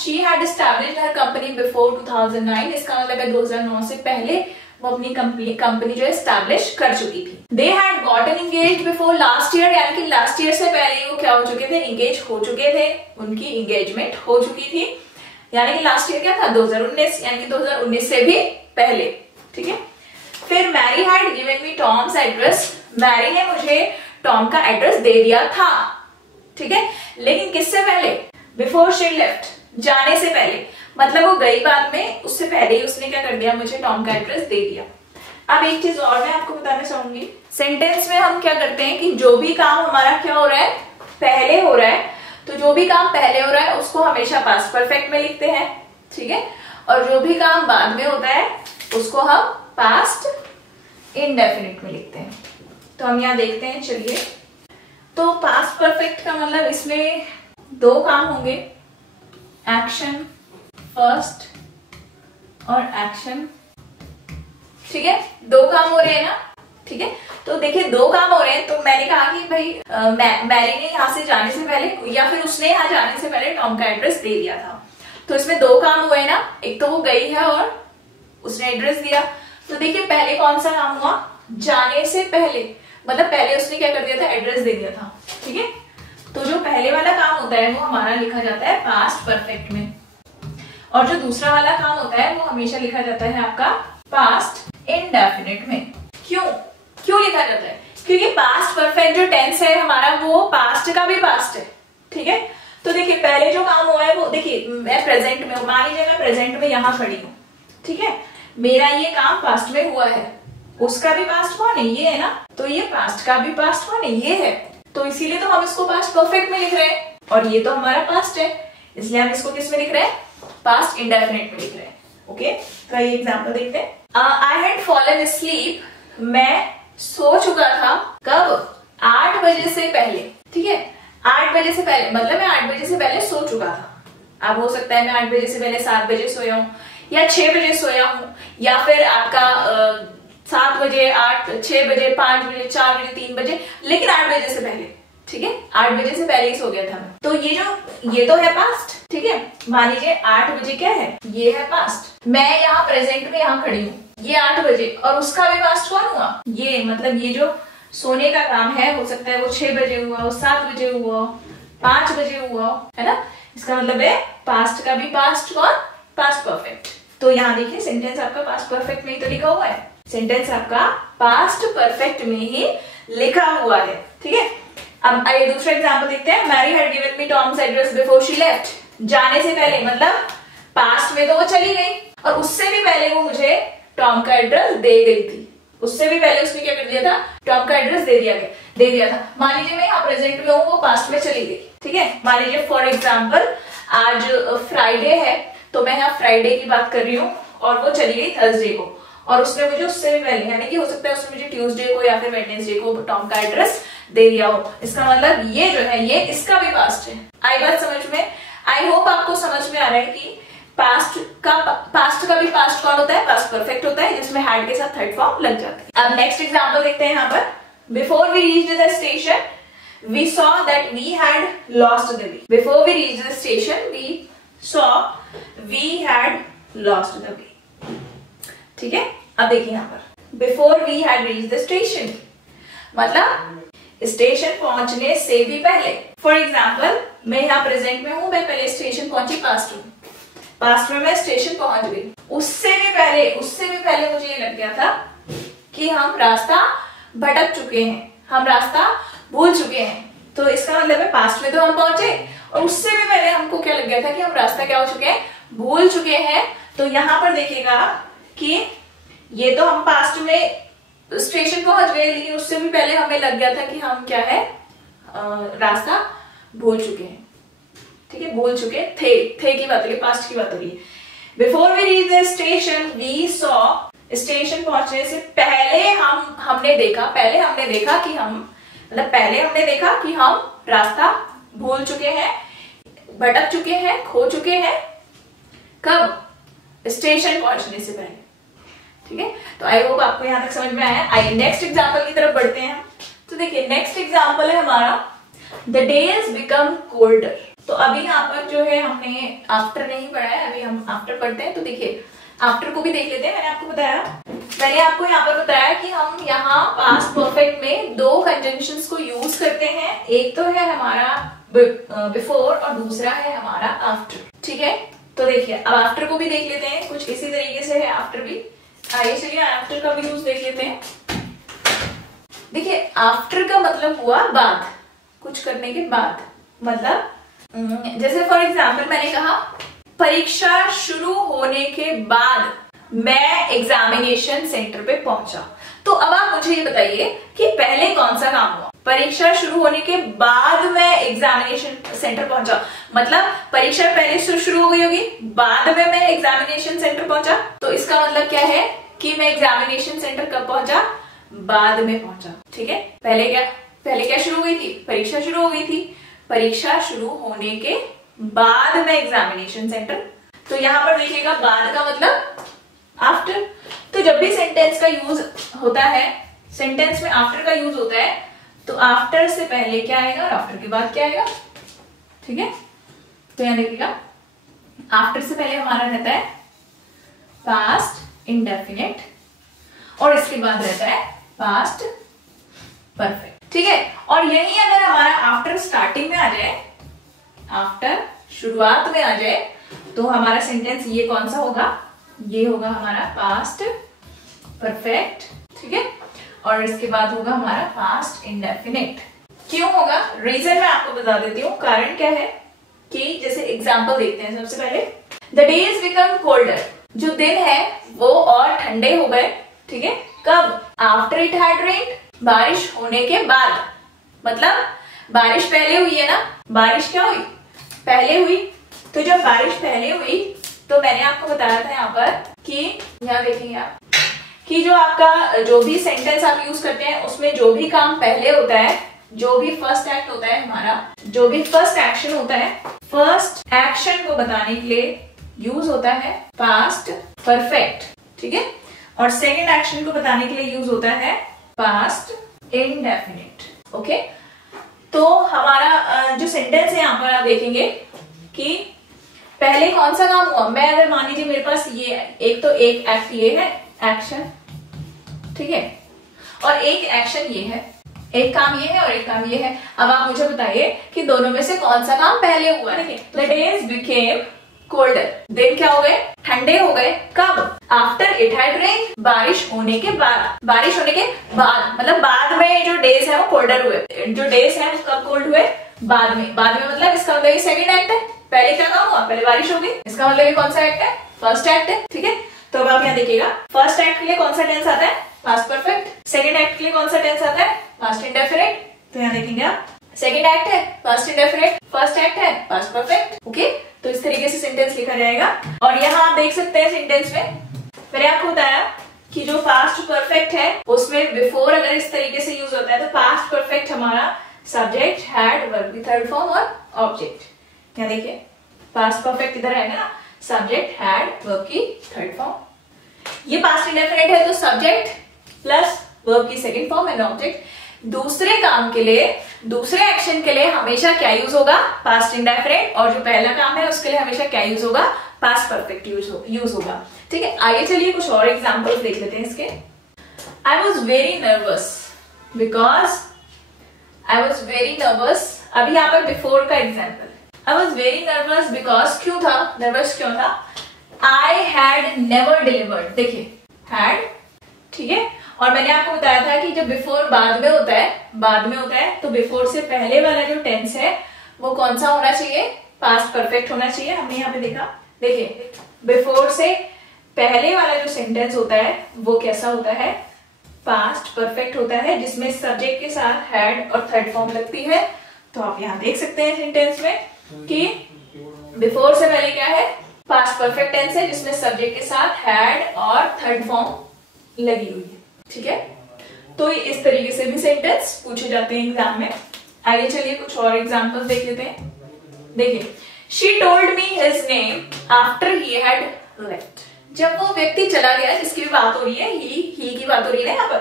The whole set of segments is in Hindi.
She had established her company before 2009, इसका मतलब है 2009 से पहले वो अपनी कंपनी जो एस्टैब्लिश कर चुकी थी। They had gotten engaged before last year, यानी कि लास्ट ईयर से पहले वो क्या हो चुके थे, एंगेज हो चुके थे, उनकी एंगेजमेंट हो चुकी थी। यानी कि लास्ट ईयर क्या था, 2019, यानी कि 2019 से भी पहले। ठीक है। फिर Mary had given me Tom's address, Mary ने मुझे टॉम का एड्रेस दे दिया था। ठीक है। लेकिन किससे पहले, बिफोर शी लेफ्ट, जाने से पहले, मतलब वो गई बाद में, उससे पहले ही उसने क्या कर दिया, मुझे टॉम का एड्रेस दे दिया। अब एक चीज और मैं आपको बताना चाहूंगी, सेंटेंस में हम क्या करते हैं कि जो भी काम हमारा क्या हो रहा है, पहले हो रहा है, तो जो भी काम पहले हो रहा है उसको हमेशा पास्ट परफेक्ट में लिखते हैं। ठीक है। और जो भी काम बाद में होता है उसको हम पास्ट इंडेफिनिट में लिखते हैं। तो हम यहाँ देखते हैं, चलिए। तो पास्ट परफेक्ट का मतलब इसमें दो काम होंगे, एक्शन फर्स्ट और एक्शन। ठीक है, दो काम हो रहे हैं ना। ठीक है। तो देखिए दो काम हो रहे हैं, तो मैंने कहा कि भाई मैरी ने यहाँ से जाने से पहले या फिर उसने यहाँ जाने से पहले टॉम का एड्रेस दे दिया था। तो इसमें दो काम हुए ना, एक तो वो गई है और उसने एड्रेस दिया। तो देखिए पहले कौन सा काम हुआ, जाने से पहले, मतलब पहले उसने क्या कर दिया था, एड्रेस दे दिया था। ठीक है। तो जो पहले वाला काम होता है वो हमारा लिखा जाता है पास्ट परफेक्ट में, और जो दूसरा वाला काम होता है वो हमेशा लिखा जाता है आपका पास्ट इंडेफिनिट में। क्यों लिखा जाता है, क्योंकि पास्ट परफेक्ट जो टेंस है हमारा वो पास्ट का भी पास्ट है। ठीक है। तो देखिए पहले जो काम हुआ है वो, देखिए मैं प्रेजेंट में हूं, मान लीजिए मैं प्रेजेंट में यहां खड़ी हूं। ठीक है। मेरा ये काम पास्ट में हुआ है, उसका भी पास्ट कौन है, ये है ना, तो ये पास्ट का भी पास्ट कौन है, ये है। तो इसीलिए तो हम इसको पास्ट परफेक्ट में लिख रहे हैं, और ये तो हमारा पास्ट है, इसलिए हम इसको किस में लिख रहे हैं, पास्ट इंडेफिनिट में लिख रहे हैं। ओके। तो ये एग्जांपल देखते हैं। आई हैड फॉलन asleep, मैं सो चुका था, कब, 8 बजे से पहले। ठीक है। 8 बजे से पहले मतलब मैं 8 बजे से पहले सो चुका था। अब हो सकता है मैं 8 बजे से पहले 7 बजे सोया हूं, या 6 बजे सोया हूं, या फिर आपका 7 बजे, 8, 6 बजे, 5 बजे, 4 बजे, 3 बजे, लेकिन 8 बजे से पहले। ठीक है। 8 बजे से पहले ही सो गया था मैं। तो ये तो है पास्ट। ठीक है। मान लीजिए 8 बजे क्या है, ये है पास्ट। मैं यहाँ प्रेजेंट में यहाँ खड़ी हूँ, ये 8 बजे, और उसका भी पास्ट कौन हुआ, ये, मतलब ये जो सोने का काम है, हो सकता है वो 6 बजे हुआ हो, 7 बजे हुआ हो, 5 बजे हुआ हो, है ना। इसका मतलब है पास्ट का भी पास्ट कौन, पास्ट परफेक्ट। तो यहाँ देखिए सेंटेंस आपका पास्ट परफेक्ट में ही तो लिखा हुआ है, सेंटेंस आपका पास्ट परफेक्ट में ही लिखा हुआ है। ठीक है। अब आइए दूसरा एग्जांपल देखते हैं। Mary had given me Tom's address before she left, जाने से पहले, मतलब पास्ट में तो वो चली गई, और उससे भी पहले वो मुझे टॉम का एड्रेस दे गई थी। उससे भी पहले उसने क्या कर दिया था, टॉम का एड्रेस दे दिया था। मान लीजिए मैं यहाँ प्रेजेंट में हूँ, वो पास्ट में चली गई। ठीक है। मान लीजिए फॉर एग्जाम्पल आज फ्राइडे है, तो मैं यहाँ फ्राइडे की बात कर रही हूँ, और वो चली गई थर्सडे को, और उसने मुझे उससे भी पहले, यानी कि हो सकता है उसने मुझे ट्यूसडे को या फिर वेडनेसडे को टॉम का एड्रेस दे दिया हो। इसका मतलब ये जो है, ये इसका भी पास्ट है। आई बात समझ में, आई होप आपको समझ में आ रहा है कि पास्ट का भी पास्ट कौन होता है, पास्ट परफेक्ट होता है, जिसमें हैड के साथ थर्ड फॉर्म लग जाता है। अब नेक्स्ट एग्जांपल देखते हैं यहाँ पर। Before we reached the station we saw that we had lost the way. Before we reached the station we saw we had lost the way. ठीक है। अब देखिए यहाँ पर before we had reached the station, मतलब स्टेशन पहुंचने से भी पहले। फॉर एग्जाम्पल मैं यहाँ प्रेजेंट में हूं, मैं पहले स्टेशन पहुंची, पास्ट में मैं स्टेशन पहुंच गई। उससे भी पहले मुझे ये लग गया था कि हम रास्ता भटक चुके हैं, हम रास्ता भूल चुके हैं। तो इसका मतलब है पास्ट में तो हम पहुंचे, और उससे भी पहले हमको क्या लग गया था कि हम रास्ता क्या हो चुके हैं, भूल चुके हैं। तो यहाँ पर देखिएगा कि ये तो हम पास्ट में स्टेशन पहुंच गए, लेकिन उससे भी पहले हमें लग गया था कि हम क्या है, रास्ता भूल चुके हैं। ठीक है। भूल चुके थे की बात हो रही, पास्ट की बात हो रही है। Before we reach the station we saw, station पहुंचने से पहले हमने देखा कि हम रास्ता भूल चुके हैं, भटक चुके हैं, खो चुके हैं। कब, स्टेशन पहुंचने से पहले। ठीक है। तो आई होप आपको यहां तक समझ में आया। आइए नेक्स्ट एग्जांपल की तरफ बढ़ते हैं। तो देखिए नेक्स्ट एग्जांपल है हमारा, द डेज बिकम कोल्डर। तो अभी यहाँ पर जो है हमने आफ्टर नहीं पढ़ा है, अभी हम आफ्टर पढ़ते हैं। तो देखिए आफ्टर को भी देख लेते हैं। मैंने आपको यहाँ पर बताया कि हम यहाँ पास्ट परफेक्ट में दो कंजंक्शंस को यूज करते हैं, एक तो है हमारा बिफोर और दूसरा है हमारा आफ्टर। ठीक है, तो देखिए अब आफ्टर को भी देख लेते हैं, कुछ इसी तरीके से है आफ्टर भी। आइए चलिए आफ्टर का भी यूज देख लेते हैं। देखिए आफ्टर का मतलब हुआ बाद, कुछ करने के बाद। मतलब जैसे फॉर एग्जाम्पल मैंने कहा परीक्षा शुरू होने के बाद मैं एग्जामिनेशन सेंटर पे पहुंचा। तो अब आप मुझे ये बताइए कि पहले कौन सा काम हुआ? परीक्षा शुरू होने के बाद मैं एग्जामिनेशन सेंटर पहुंचा, मतलब परीक्षा पहले से शुरू हो गई होगी, बाद में मैं एग्जामिनेशन सेंटर पहुंचा। तो इसका मतलब क्या है कि मैं एग्जामिनेशन सेंटर कब पहुंचा? बाद में पहुंचा। ठीक है, पहले क्या शुरू हो गई थी? परीक्षा शुरू हो गई थी। परीक्षा शुरू होने के बाद में एग्जामिनेशन सेंटर। तो यहाँ पर देखिएगा बाद का मतलब आफ्टर। तो जब भी सेंटेंस का यूज होता है, सेंटेंस में आफ्टर का यूज होता है, तो आफ्टर से पहले क्या आएगा और आफ्टर के बाद क्या आएगा? ठीक है, तो यहां देखिएगा आफ्टर से पहले हमारा रहता है पास्ट इंडेफिनिट और इसके बाद रहता है पास्ट परफेक्ट। ठीक है, और यही अगर हमारा आफ्टर स्टार्टिंग में आ जाए, आफ्टर शुरुआत में आ जाए, तो हमारा सेंटेंस ये कौन सा होगा? ये होगा हमारा पास्ट परफेक्ट। ठीक है, और इसके बाद होगा हमारा पास्ट इंडेफिनिट। क्यों होगा? रीजन मैं आपको बता देती हूँ। कारण क्या है कि जैसे एग्जांपल देखते हैं सबसे पहले, द डेज बिकम कोल्डर, जो दिन है वो और ठंडे हो गए। ठीक है, कब? आफ्टर इट हैड रेन्ड, बारिश होने के बाद। मतलब बारिश पहले हुई है ना, बारिश क्या हुई? पहले हुई। तो जब बारिश पहले हुई तो मैंने आपको बताया था यहाँ पर कि यहाँ देखेंगे आप कि जो आपका जो भी सेंटेंस आप यूज करते हैं उसमें जो भी काम पहले होता है, जो भी फर्स्ट एक्ट होता है हमारा, जो भी फर्स्ट एक्शन होता है, फर्स्ट एक्शन को बताने के लिए यूज होता है पास्ट परफेक्ट। ठीक है, और सेकेंड एक्शन को बताने के लिए यूज होता है पास्ट इंडेफिनिट। ओके, तो हमारा जो सेंटेंस है यहाँ पर आप देखेंगे कि पहले कौन सा काम हुआ। मैं अगर मान लीजिए मेरे पास ये एक एक्ट ये है एक्शन, ठीक है, और एक एक्शन ये है, एक काम ये है और एक काम ये है। अब आप मुझे बताइए कि दोनों में से कौन सा काम पहले हुआ है। द डेज बिकेम कोल्डर, दिन क्या हो गए? ठंडे हो गए। कब? आफ्टर इट हैड रेन्ड, बारिश होने के बाद। बारिश होने के बाद मतलब बाद में जो डेज है वो कोल्डर हुए। जो डेज है वो कब कोल्ड हुए? बाद में। बाद में मतलब इसका मतलब ये सेकंड एक्ट है। पहले क्या काम हुआ? पहले बारिश होगी। इसका मतलब ये कौन सा एक्ट है? फर्स्ट एक्ट है। ठीक है, तो अब आप यहाँ देखिएगा फर्स्ट एक्ट के लिए कौन सा टेंस आता है? Past perfect. सेकंड एक्ट के लिए कौन सा टेंस आता है? Past indefinite. तो यहाँ देखेंगे आप सेकंड एक्ट है पास्ट इंडेफिनिट, फर्स्ट एक्ट है पास्ट परफेक्ट। ओके, तो इस तरीके से सेंटेंस लिखा जाएगा। और यहाँ आप देख सकते हैं सेंटेंस में मैंने आपको बताया कि जो पास्ट परफेक्ट है उसमें बिफोर अगर इस तरीके से यूज होता है तो पास्ट परफेक्ट हमारा सब्जेक्ट, हैड, वर्ब की थर्ड फॉर्म और ऑब्जेक्ट। यहाँ देखिए पास्ट परफेक्ट इधर आएगा ना, सब्जेक्ट, हैड, वर्ब की थर्ड फॉर्म। ये पास्ट इंडेफिनिट है तो सब्जेक्ट प्लस वर्ब की सेकंड फॉर्म एंड ऑब्जेक्ट। दूसरे काम के लिए, दूसरे एक्शन के लिए हमेशा क्या यूज होगा? Past indefinite. और जो पहला काम है उसके लिए हमेशा क्या यूज होगा? पास्ट परफेक्ट यूज होगा। ठीक है, आइए चलिए कुछ और एग्जांपल्स देख लेते हैं इसके। I was very nervous because, I was very nervous. अभी यहाँ पर बिफोर का example, I was very nervous because, क्यों था नर्वस? क्यों था? I had never delivered. देखिए हैड, ठीक है, और मैंने आपको बताया था कि जब बिफोर बाद में होता है, बाद में होता है, तो बिफोर से पहले वाला जो टेंस है वो कौन सा होना चाहिए? पास्ट परफेक्ट होना चाहिए। हमने यहाँ पे देखा, देखिए बिफोर से पहले वाला जो सेंटेंस होता है वो कैसा होता है? पास्ट परफेक्ट होता है, जिसमें सब्जेक्ट के साथ हैड और थर्ड फॉर्म लगती है। तो आप यहाँ देख सकते हैं सेंटेंस में कि बिफोर से पहले क्या है? पास्ट परफेक्ट टेंस है जिसमें सब्जेक्ट के साथ हैड और थर्ड फॉर्म लगी हुई है। ठीक है, तो इस तरीके से भी सेंटेंस पूछे जाते हैं एग्जाम में। आइए चलिए कुछ और एग्जांपल्स देख लेते हैं। देखिए, she told me his name after he had left. जब वो व्यक्ति चला गया, जिसकी भी बात हो रही है, ही की बात हो रही है यहाँ पर,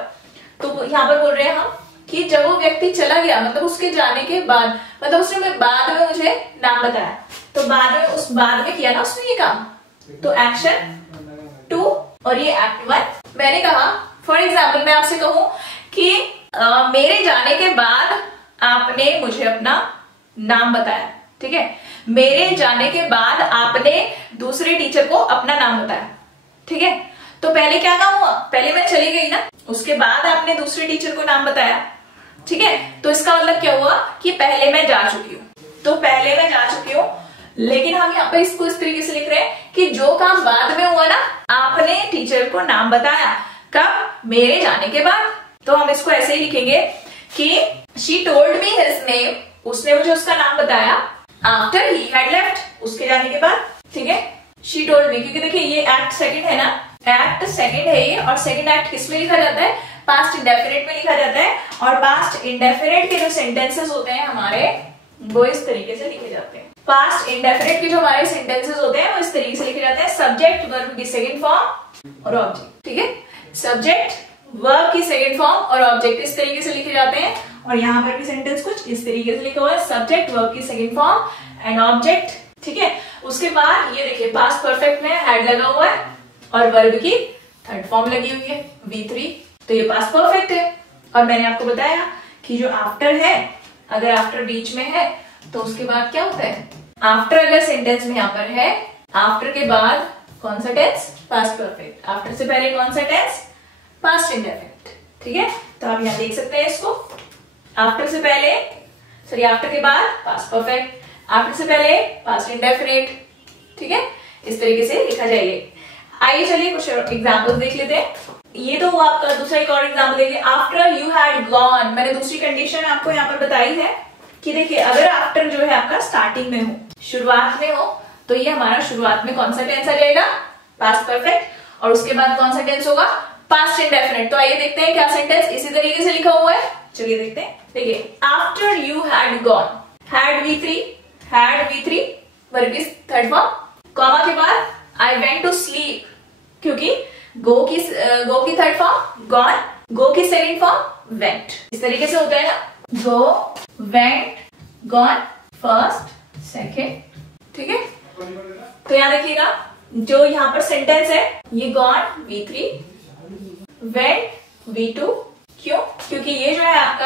तो यहाँ पर बोल रहे हैं हम कि जब वो व्यक्ति चला गया, मतलब उसके जाने के बाद, मतलब उसने बाद में मुझे नाम बताया, तो बाद में उस बाद में किया ना उसने ये काम, तो एक्शन 2 और ये एक्ट 1। मैंने कहा फॉर एग्जाम्पल मैं आपसे कहूं कि मेरे जाने के बाद आपने मुझे अपना नाम बताया, ठीक है, मेरे जाने के बाद आपने दूसरे टीचर को अपना नाम बताया, ठीक है। तो पहले क्या काम हुआ, पहले मैं चली गई ना, उसके बाद आपने दूसरे टीचर को नाम बताया, ठीक है। तो इसका मतलब क्या हुआ कि पहले मैं जा चुकी हूँ, तो पहले मैं जा चुकी हूँ, लेकिन हम यहाँ पे इसको इस तरीके से लिख रहे हैं कि जो काम बाद में हुआ ना, आपने टीचर को नाम बताया, कब, मेरे जाने के बाद। तो हम इसको ऐसे ही लिखेंगे कि she told me his name, उसने मुझे उसका नाम बताया, आफ्टर ही हैड लेफ्ट, उसके जाने के बाद, ठीक है। शी टोल्ड मी, क्योंकि देखिए ये एक्ट सेकंड है ना, एक्ट सेकंड है ये, और सेकंड एक्ट किस में लिखा जाता है, पास्ट इंडेफिनिट में लिखा जाता है, और पास्ट इंडेफिनिट के जो सेंटेंसेस होते हैं हमारे, वो इस तरीके से लिखे जाते हैं। पास्ट इंडेफिनिट के जो हमारे सेंटेंसेस होते हैं वो इस तरीके से लिखे जाते हैं, सब्जेक्ट वर्ब की सेकंड फॉर्म और ऑब्जेक्ट, ठीक है। सब्जेक्ट वर्ब की सेकंड फॉर्म और ऑब्जेक्ट इस तरीके से लिखे जाते हैं, और यहाँ पर भी सेंटेंस कुछ इस तरीके से लिखा हुआ है, सब्जेक्ट वर्ब की सेकंड फॉर्म एंड ऑब्जेक्ट, ठीक है। उसके बाद ये देखिए पास्ट परफेक्ट में हैड लगा हुआ है और वर्ब की थर्ड फॉर्म लगी हुई है V3, तो ये पास्ट परफेक्ट है। और मैंने आपको बताया कि जो आफ्टर है, अगर आफ्टर बीच में है तो उसके बाद क्या होता है, आफ्टर अगर सेंटेंस में यहाँ पर है, आफ्टर के बाद कौन सा टेंस, पास्ट परफेक्ट, आफ्टर से पहले कौन सा टेंस, पास्ट इंडेफिनिट, ठीक है। तो आप यहाँ देख सकते हैं इसको, आफ्टर से पहले, सॉरी आफ्टर के बाद पास्ट परफेक्ट, आफ्टर से पहले पास्ट इंडेफिनिट, ठीक है, इस तरीके से लिखा जाएगा। आइए चलिए कुछ एग्जांपल्स देख लेते हैं। ये तो हुआ आपका दूसरा, एक और एग्जांपल देखिए, आफ्टर यू हैड गॉन। मैंने दूसरी कंडीशन आपको यहाँ पर बताई है कि देखिए अगर आफ्टर जो है आपका स्टार्टिंग में हो, शुरुआत में हो, तो ये हमारा शुरुआत में कौन सा टेंस आ जाएगा, पास्ट परफेक्ट, और उसके बाद कौन सा टेंस होगा, पास्ट इंडेफिनिट। तो आइए देखते हैं क्या सेंटेंस इसी तरीके से लिखा हुआ है, चलिए देखते हैं। देखिए after you had gone, had V3 verb की थर्ड फॉर्म, कॉमा के बाद आई वेंट टू स्लीप, क्योंकि गो की थर्ड फॉर्म गॉन, गो की सेकंड फॉर्म वेंट, इस तरीके से होता है ना, go went gone first second, ठीक है। तो यहाँ देखिएगा जो यहाँ पर सेंटेंस है, ये गॉन V3, वेंट V2, क्यों, क्योंकि ये जो है आपका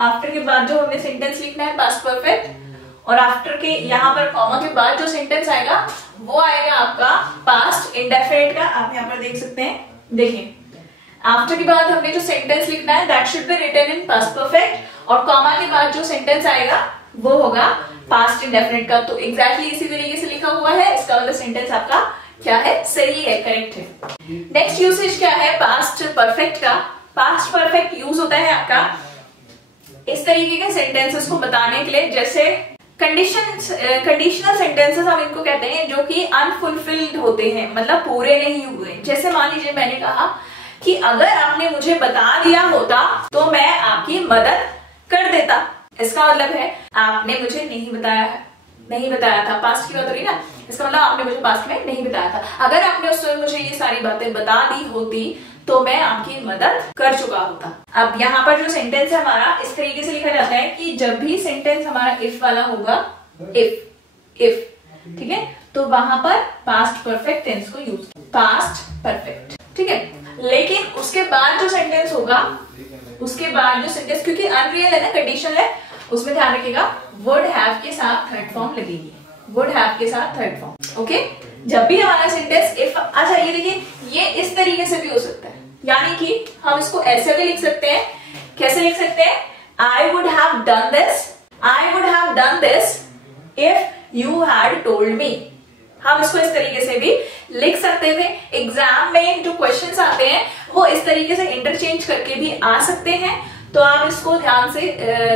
आफ्टर के बाद जो हमें सेंटेंस लिखना है पास्ट परफेक्ट, और आफ्टर के यहाँ पर कॉमा के बाद जो सेंटेंस आएगा वो आएगा आपका पास्ट इंडेफिनिट का। आप यहाँ पर देख सकते हैं, देखिए आफ्टर के बाद हमने जो सेंटेंस लिखना है that should be written in past perfect, और कॉमा के बाद जो सेंटेंस आएगा वो होगा पास्ट इंडेफिनिट का। तो एग्जैक्टली इसी तरीके से लिखा हुआ है, इसका मतलब सेंटेंस आपका क्या है, सही है, करेक्ट है। नेक्स्ट यूसेज क्या है पास्ट परफेक्ट का। पास्ट परफेक्ट यूज होता है आपका इस तरीके के सेंटेंसेस को बताने के लिए, जैसे कंडीशनल सेंटेंसेस हम इनको कहते हैं, जो कि अनफुलफिल्ड होते हैं, मतलब पूरे नहीं हुए। जैसे मान लीजिए मैंने कहा कि अगर आपने मुझे बता दिया होता तो मैं आपकी मदद कर देता, इसका मतलब है आपने मुझे नहीं बताया था, पास्ट की बात हो रही ना, इसका मतलब आपने मुझे पास्ट में नहीं बताया था। अगर आपने उस समय मुझे ये सारी बातें बता दी होती तो मैं आपकी मदद कर चुका होता। अब यहाँ पर जो सेंटेंस है हमारा इस तरीके से लिखा जाता है कि जब भी सेंटेंस हमारा इफ वाला होगा, इफ, ठीक है, तो वहां पर पास्ट परफेक्ट टेंस को यूज, पास्ट परफेक्ट, ठीक है। लेकिन उसके बाद जो सेंटेंस होगा, उसके बाद जो सेंटेंस, क्योंकि अनरियल है ना, कंडीशनल है, उसमें ध्यान रखिएगा वुड हैव के साथ थर्ड फॉर्म लगेगी, वुड हैव के साथ थर्ड फॉर्म, ओके। जब भी हमारा सेंटेंस इफ, अच्छा ये देखिए ये इस तरीके से भी हो सकता है, यानी कि हम इसको ऐसे भी लिख सकते हैं, कैसे लिख सकते हैं, I would have done this if you had told me. हम इसको इस तरीके से भी लिख सकते थे। एग्जाम में जो क्वेश्चंस आते हैं वो इस तरीके से इंटरचेंज करके भी आ सकते हैं, तो आप इसको ध्यान से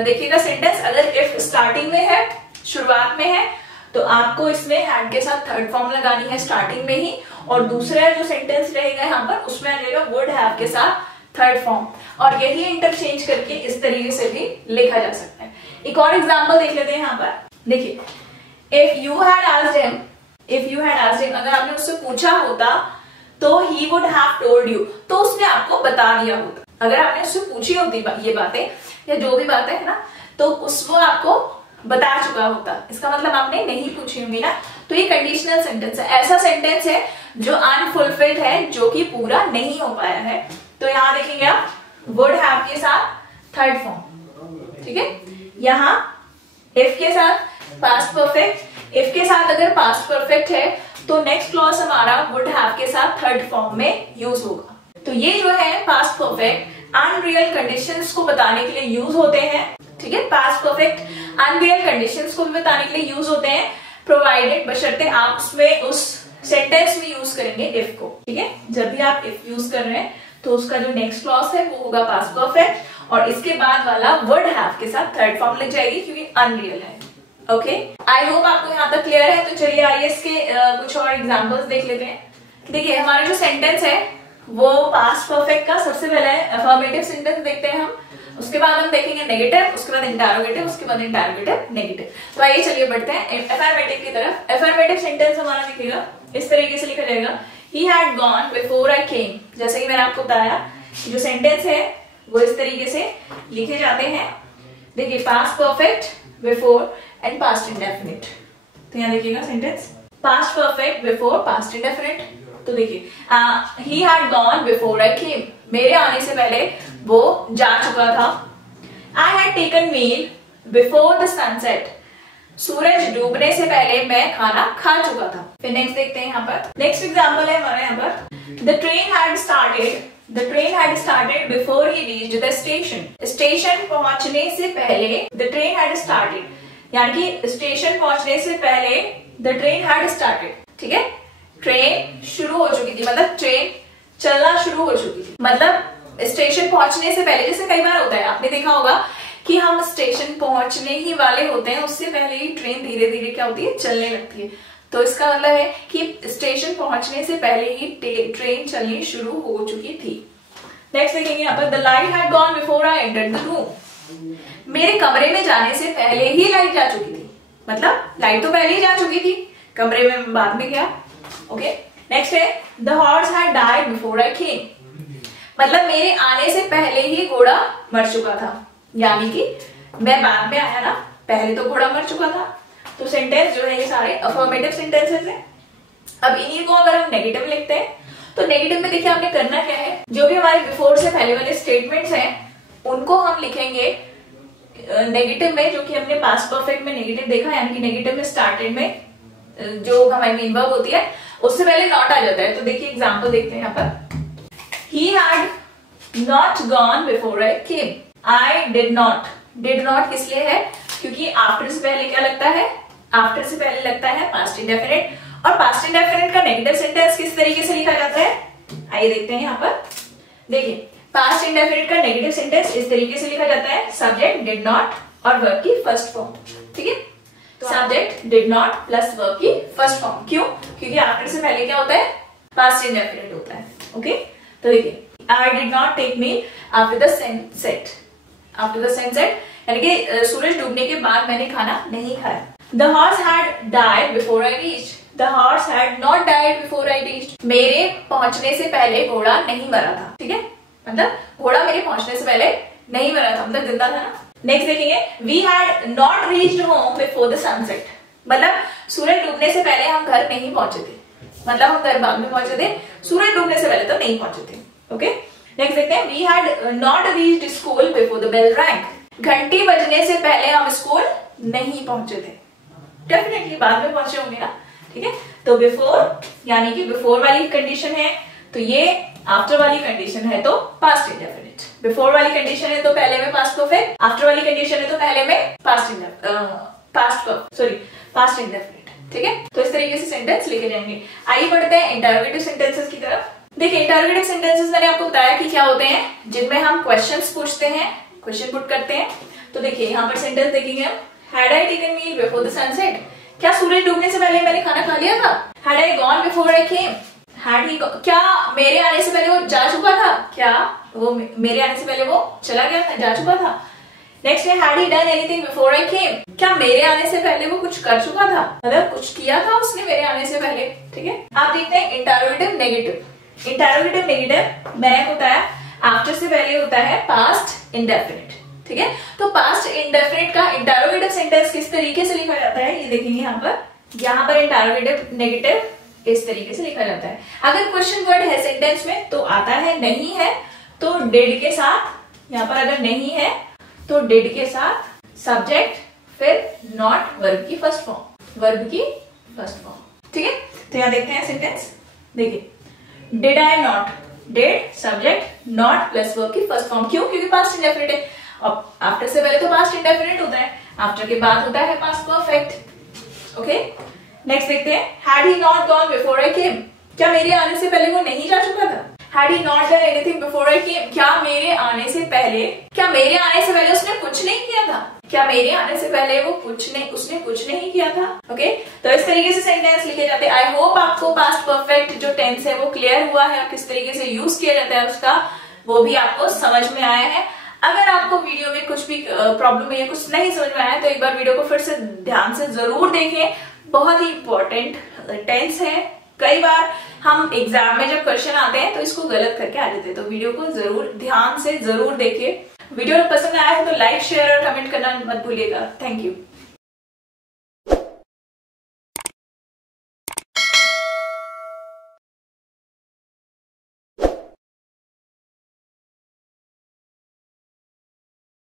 देखिएगा। सेंटेंस अगर इफ स्टार्टिंग में है, शुरुआत में है, तो आपको इसमें हैड के साथ थर्ड फॉर्म लगानी है स्टार्टिंग में ही, और दूसरा जो सेंटेंस रहेगा यहाँ पर उसमें आ जाएगा वुड हैव के साथ थर्ड फॉर्म, और यही इंटरचेंज करके इस तरीके से भी लिखा जा सकता है। एक और एग्जांपल देख लेते हैं यहाँ पर, देखिए if you had asked him, अगर आपने उससे पूछा होता तो he would have told you, तो उसने आपको बता दिया होता। अगर आपने उससे पूछी होती ये बातें या जो भी बातें है ना, तो वो आपको बता चुका होता। इसका मतलब आपने नहीं पूछी होंगी ना। तो ये कंडीशनल सेंटेंस है, ऐसा सेंटेंस है जो अनफुलफिल्ड है, जो कि पूरा नहीं हो पाया है। तो यहां देखेंगे आप वुड हैव के साथ थर्ड फॉर्म, ठीक है। यहाँ इफ के साथ पास्ट परफेक्ट, इफ के साथ अगर पास्ट परफेक्ट है तो नेक्स्ट क्लॉज हमारा वुड हैव के साथ थर्ड फॉर्म में यूज होगा। तो ये जो है पास्ट परफेक्ट अनरियल कंडीशंस को बताने के लिए यूज होते हैं, ठीक है। पास्ट परफेक्ट अनरियल कंडीशंस को भी बताने के लिए यूज होते हैं, प्रोवाइडेड बशर्ते आप उसमें उस सेंटेंस में यूज करेंगे इफ को, ठीक है। जब भी आप इफ यूज कर रहे हैं तो उसका जो नेक्स्ट क्लॉज है वो होगा पास्ट परफेक्ट, और इसके बाद वाला वुड हैव के साथ थर्ड फॉर्म लग जाएगी क्योंकि अनरियल है। ओके, आई होप आपको यहाँ तक क्लियर है। तो चलिए आइए इसके कुछ और एग्जांपल्स देख लेते हैं। देखिए हमारा जो सेंटेंस है वो पास्ट परफेक्ट का सबसे पहले अफर्मेटिव सेंटेंस देखते हैं हम, उसके बाद हम देखेंगे नेगेटिव, उसके बाद इंटरोगेटिव, उसके बाद इंटरोगेटिव नेगेटिव। तो आइए चलिए बढ़ते हैं अफर्मेटिव की तरफ। अफर्मेटिव सेंटेंस हमारा दिखेगा इस तरीके से लिखा जाएगा, he had gone before I came। जैसे कि मैंने आपको बताया जो सेंटेंस है वो इस तरीके से लिखे जाते हैं। देखिए past perfect, before and past indefinite. तो यहाँ देखिएगा sentence past perfect before past indefinite. तो देखिए he had gone before I came, मेरे आने से पहले वो जा चुका था। I had taken meal before the sunset, सूरज डूबने से पहले मैं खाना खा चुका था। फिर नेक्स्ट देखते हैं यहाँ पर, नेक्स्ट एग्जाम्पल है हमारे यहाँ पर, the train had started before he reached the station. Station पहुंचने से पहले द ट्रेन हैड स्टार्टेड, यानी कि स्टेशन पहुंचने से पहले द ट्रेन हैड स्टार्टेड, ठीक है। ट्रेन शुरू हो चुकी थी, मतलब ट्रेन चलना शुरू हो चुकी थी, मतलब स्टेशन पहुंचने से पहले। जैसे कई बार होता है, आपने देखा होगा कि हम स्टेशन पहुंचने ही वाले होते हैं, उससे पहले ही ट्रेन धीरे धीरे क्या होती है, चलने लगती है। तो इसका मतलब है कि स्टेशन पहुंचने से पहले ही ट्रेन चलनी शुरू हो चुकी थी। नेक्स्ट देखेंगे यहाँ पर, the light had gone before I entered the room, मेरे कमरे में जाने से पहले ही लाइट जा चुकी थी, मतलब लाइट तो पहले ही जा चुकी थी, कमरे में बाद में गया। ओके, नेक्स्ट है, the horse had died before I came, मतलब मेरे आने से पहले ही घोड़ा मर चुका था, यानी कि मैं बाद में आया ना, पहले तो घोड़ा मर चुका था। तो सेंटेंस जो है ये सारे अफर्मेटिव सेंटेंसेस हैं। अब इन्हीं को अगर हम नेगेटिव लिखते हैं तो नेगेटिव में देखिए आपने करना क्या है, जो भी हमारे बिफोर से पहले वाले स्टेटमेंट्स हैं उनको हम लिखेंगे नेगेटिव में, जो कि हमने पास्ट परफेक्ट में नेगेटिव देखा, यानी कि नेगेटिव में स्टार्टेड में जो हमारी मेन वर्ब होती है उससे पहले नॉट आ जाता है। तो देखिए एग्जाम्पल देखते हैं यहाँ पर, he had not gone before I came, I did not किस लिए है, क्योंकि आफ्टर से पहले क्या लगता है, आफ्टर से पहले लगता है पास्ट इंडेफिनिट, और पास्ट इंडेफिनिट का नेगेटिव सेंटेंस किस तरीके से लिखा जाता है, आइए देखते हैं यहाँ पर। देखिए पास्ट इंडेफिनिट का नेगेटिव सेंटेंस इस तरीके से लिखा जाता है, सब्जेक्ट डिड नॉट और वर्ब की फर्स्ट फॉर्म, ठीक है। तो subject did not plus verb की फर्स्ट फॉर्म, क्यों, क्योंकि आफ्टर से पहले क्या होता है, पास्ट इंडेफिनिट होता है। ओके, तो देखिए I did not take meal after the sunset, after the sunset यानी कि सूरज डूबने के बाद मैंने खाना नहीं खाया। The horse had died before I reached, the horse had not died before I reached, मेरे पहुंचने से पहले घोड़ा नहीं मरा था, ठीक है, मतलब घोड़ा मेरे पहुंचने से पहले नहीं मरा था, मतलब जिंदा था ना। नेक्स्ट देखेंगे, we had not reached home before the sunset, मतलब सूरज डूबने से पहले हम घर नहीं पहुंचे थे, मतलब हम घर बाद में पहुंचे थे, सूरज डूबने से पहले तो नहीं पहुंचे थे। ओके, नेक्स्ट देखते हैं, we had not reached school before the bell rang, घंटी बजने से पहले हम स्कूल नहीं पहुंचे थे, डेफिनेटली बाद में पहुंचे होंगे ना, ठीक है। तो बिफोर यानी कि बिफोर वाली कंडीशन है, तो ये आफ्टर वाली कंडीशन है तो पास्ट इंडेफिनिट, बिफोर वाली कंडीशन है तो पहले में पास्ट परफेक्ट, आफ्टर वाली कंडीशन है तो पहले में पास्ट इंडेफिनिट, ठीक है। तो इस तरीके से सेंटेंस लिखे जाएंगे। आइए बढ़ते हैं इंटरोगेटिव सेंटेंसेस की तरफ। देखिए इंटरोगेटिव सेंटेंसेस मैंने आपको बताया कि क्या होते हैं, जिनमें हम क्वेश्चंस पूछते हैं, क्वेश्चन पुट करते हैं। तो देखिए यहाँ पर सेंटेंस देखेंगे हम, had I taken meal before the sunset, क्या सूरज डूबने से पहले मैंने खाना खा लिया था। Had I gone before I came, had he, क्या मेरे आने से पहले वो जा चुका था, क्या वो मेरे आने से पहले वो चला गया था, जा चुका था। नेक्स्ट है, had he done anything before I came, क्या मेरे आने से पहले वो कुछ कर चुका था, मतलब कुछ किया था उसने मेरे आने से पहले, ठीक है। आप देखते हैं इंटरोगेटिव नेगेटिव। इंटरोगेटिव नेगेटिव मैंने बताया आफ्टर से पहले होता है पास्ट इंडेफिनिट, ठीक है। तो पास्ट इंडेफिनिट का इंटरोगेटिव सेंटेंस किस तरीके से लिखा जाता है ये देखेंगे यहाँ पर इंटरोगेटिव नेगेटिव इस तरीके से लिखा जाता है। अगर क्वेश्चन वर्ड है सेंटेंस में तो आता है नहीं है तो डिड के साथ, यहाँ पर अगर नहीं है तो डिड के साथ सब्जेक्ट, फिर नॉट वर्ब की फर्स्ट फॉर्म, ठीक है। तो यहाँ देखते हैं सेंटेंस, देखिए did I not, did subject not plus verb की फर्स्ट फॉर्म। क्यों? क्योंकि पास्ट इंडेफिनिट है। अब आफ्टर से पहले तो पास्ट इंडेफिनिट होता है, आफ्टर के बाद होता है पास्ट परफेक्ट। ओके, नेक्स्ट देखते हैं, had he not gone before I came, क्या मेरे आने से पहले वो नहीं जा चुका था? Had he not done anything before I came, क्या मेरे आने से पहले उसने कुछ नहीं किया था? क्या मेरे आने से पहले उसने कुछ नहीं किया था? ओके, तो इस तरीके से सेंटेंस लिखे जाते हैं। आई होप आपको पास्ट परफेक्ट जो टेंस है वो क्लियर हुआ है और किस तरीके से यूज किया जाता है उसका वो भी आपको समझ में आया है। अगर आपको वीडियो में कुछ भी प्रॉब्लम है या कुछ नहीं समझ में आया तो एक बार वीडियो को फिर से ध्यान से जरूर देखें, बहुत ही इंपॉर्टेंट टेंस है। कई बार हम एग्जाम में जब क्वेश्चन आते हैं तो इसको गलत करके आ जाते हैं, तो वीडियो को जरूर ध्यान से जरूर देखिए। वीडियो पसंद आया है तो लाइक शेयर और कमेंट करना मत भूलिएगा। Thank you.